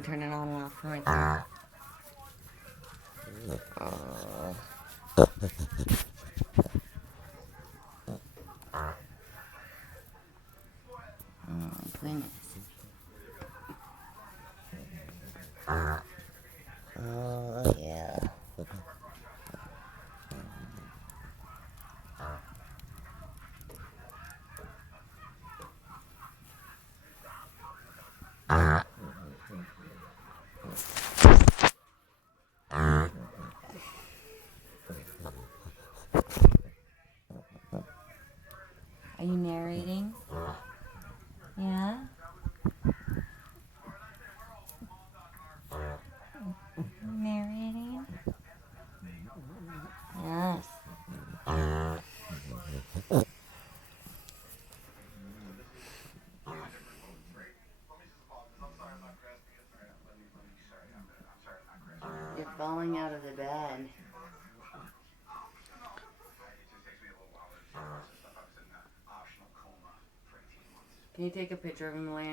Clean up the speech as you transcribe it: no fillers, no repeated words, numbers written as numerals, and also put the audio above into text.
can turn it on and off from right there. Oh, goodness. Oh, yeah. Are you narrating? Yeah? Narrating? Yes. You're falling out of the bed. Can you take a picture of him laying